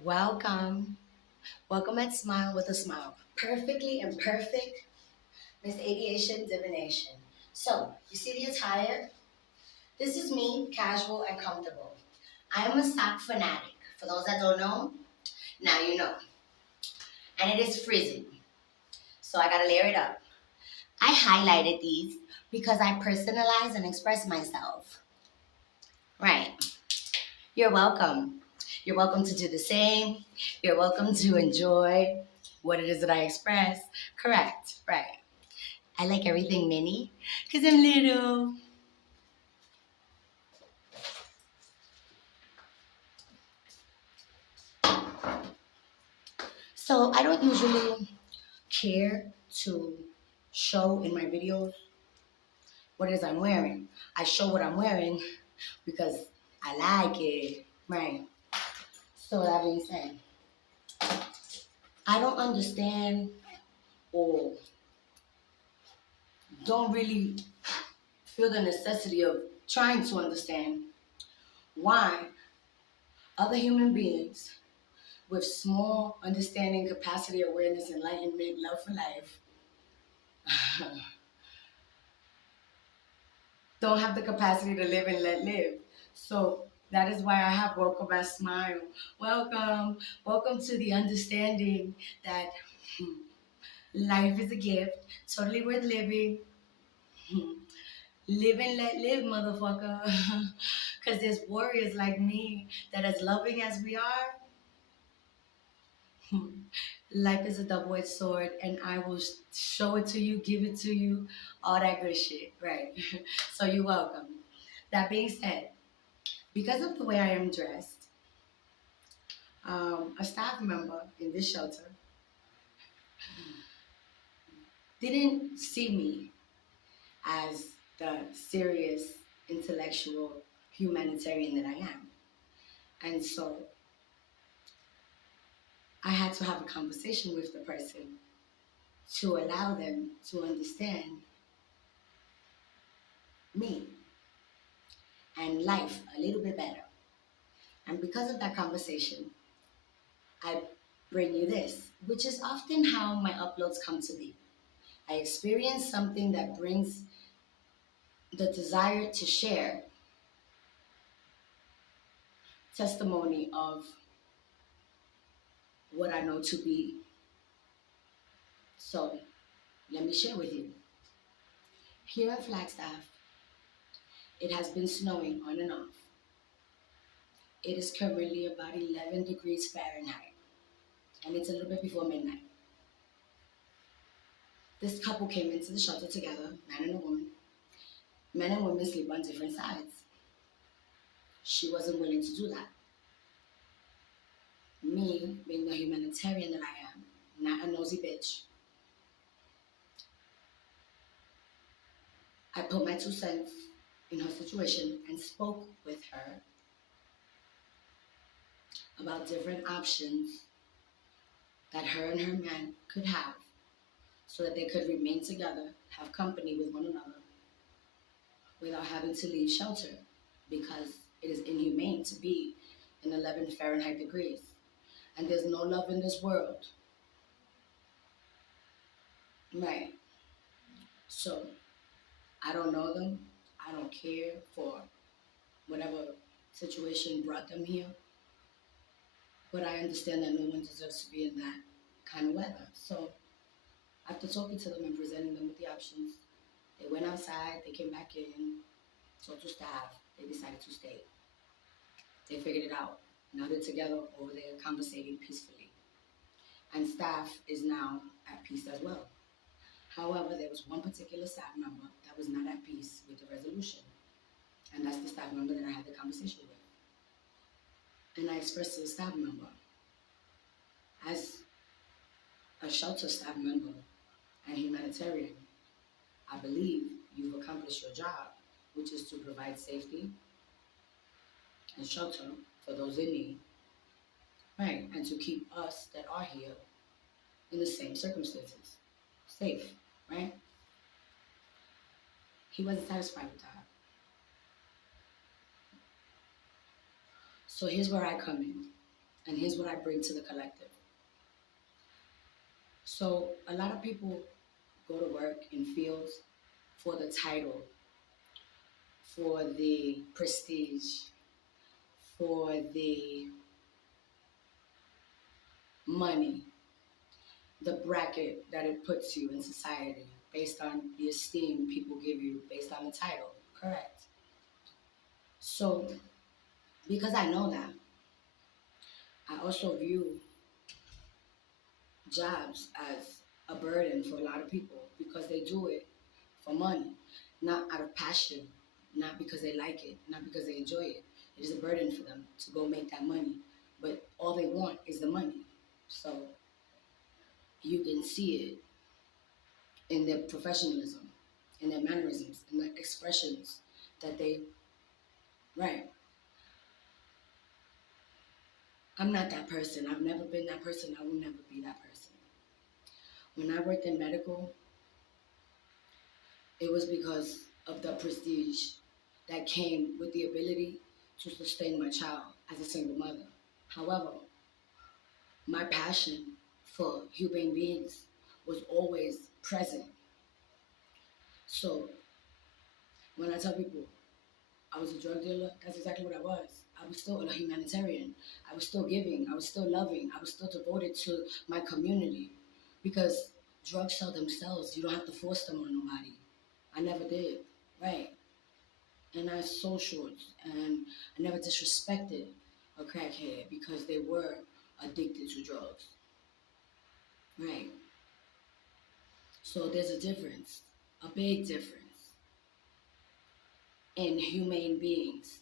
Welcome. Welcome at Smile with a Smile. Perfectly imperfect, Miss Aviation Divination. So, you see the attire? This is me, casual and comfortable. I am a sock fanatic. For those that don't know, now you know. And it is frizzy, so I gotta layer it up. I highlighted these because I personalize and express myself. Right. You're welcome. You're welcome to do the same. You're welcome to enjoy what it is that I express. Correct. Right. I like everything mini because I'm little. So I don't usually care to show in my videos what it is I'm wearing. I show what I'm wearing because I like it. Right. So that being said, I don't understand or don't really feel the necessity of trying to understand why other human beings with small understanding, capacity, awareness, enlightenment, love for life don't have the capacity to live and let live. So that is why I have Welcome and Smile. Welcome. Welcome to the understanding that life is a gift, totally worth living. Live and let live, motherfucker. Because there's warriors like me that, as loving as we are, life is a double-edged sword, and I will show it to you, give it to you, all that good shit, right? So you're welcome. That being said, because of the way I am dressed, a staff member in this shelter didn't see me as the serious, intellectual, humanitarian that I am. And so I had to have a conversation with the person to allow them to understand me and life a little bit better. And because of that conversation, I bring you this, which is often how my uploads come to be. I experience something that brings the desire to share testimony of what I know to be. So let me share with you. Here in Flagstaff, it has been snowing on and off. It is currently about 11 degrees Fahrenheit, and it's a little bit before midnight. This couple came into the shelter together, man and a woman. Men and women sleep on different sides. She wasn't willing to do that. Me, being the humanitarian that I am, not a nosy bitch, I put my 2 cents in her situation and spoke with her about different options that her and her man could have so that they could remain together, have company with one another without having to leave shelter because it is inhumane to be in 11 Fahrenheit degrees. And there's no love in this world. Right. So I don't know them. I don't care for whatever situation brought them here. But I understand that no one deserves to be in that kind of weather. So after talking to them and presenting them with the options, they went outside, they came back in, talked to staff, they decided to stay. They figured it out. Now they're together over there conversating peacefully. And staff is now at peace as well. However, there was one particular staff member that was not at peace with the resolution. And that's the staff member that I had the conversation with. And I expressed to the staff member, as a shelter staff member and humanitarian, I believe you've accomplished your job, which is to provide safety and shelter for those in need, right? And to keep us that are here in the same circumstances safe, right? He wasn't satisfied with that. So here's where I come in. And here's what I bring to the collective. So a lot of people go to work in fields for the title, for the prestige, for the money, the bracket that it puts you in society based on the esteem people give you based on the title. Correct. So because I know that, I also view jobs as a burden for a lot of people because they do it for money, not out of passion, not because they like it, not because they enjoy it. It is a burden for them to go make that money, but all they want is the money. So you can see it in their professionalism, in their mannerisms, in their expressions that they, right. I'm not that person. I've never been that person. I will never be that person. When I worked in medical, it was because of the prestige that came with the ability to sustain my child as a single mother. However, my passion for human beings was always present. So when I tell people I was a drug dealer, that's exactly what I was. I was still a humanitarian. I was still giving. I was still loving. I was still devoted to my community because drugs sell themselves. You don't have to force them on nobody. I never did. Right. And I socialed and I never disrespected a crackhead because they were addicted to drugs. Right. So there's a difference, a big difference in humane beings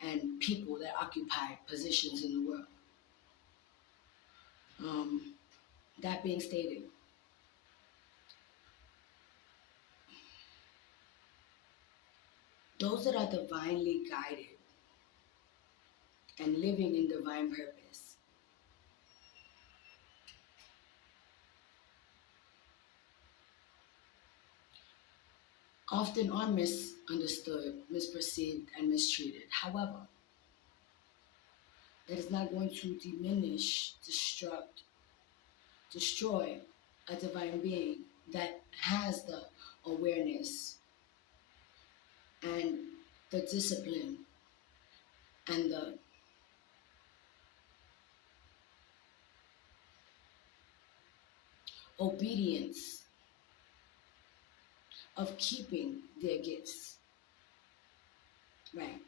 and people that occupy positions in the world. Um, that being stated, those that are divinely guided and living in divine purpose often are misunderstood, misperceived, and mistreated. However, that is not going to diminish, destroy a divine being that has the awareness and the discipline and the obedience of keeping their gifts. Right.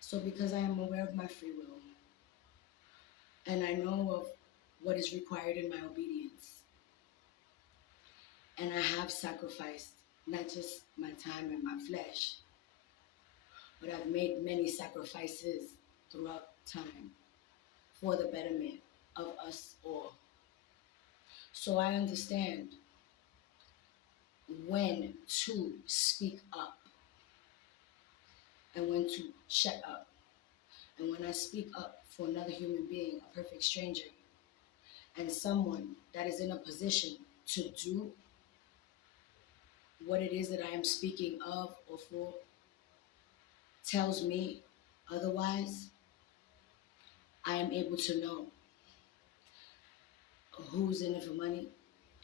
So because I am aware of my free will and I know of what is required in my obedience, and I have sacrificed not just my time and my flesh, but I've made many sacrifices throughout time for the betterment of us all. So I understand when to speak up and when to shut up. And when I speak up for another human being, a perfect stranger, and someone that is in a position to do what it is that I am speaking of or for, tells me otherwise, I am able to know who's in it for money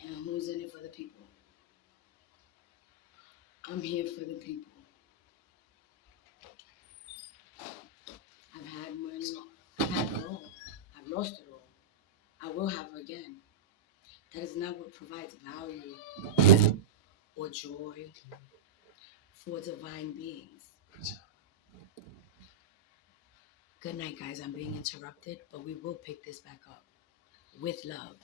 and who's in it for the people. I'm here for the people. I've had money, I've had it all, I've lost it all. I will have it again. That is not what provides value or joy for divine beings. Good night, guys. I'm being interrupted, but we will pick this back up with love.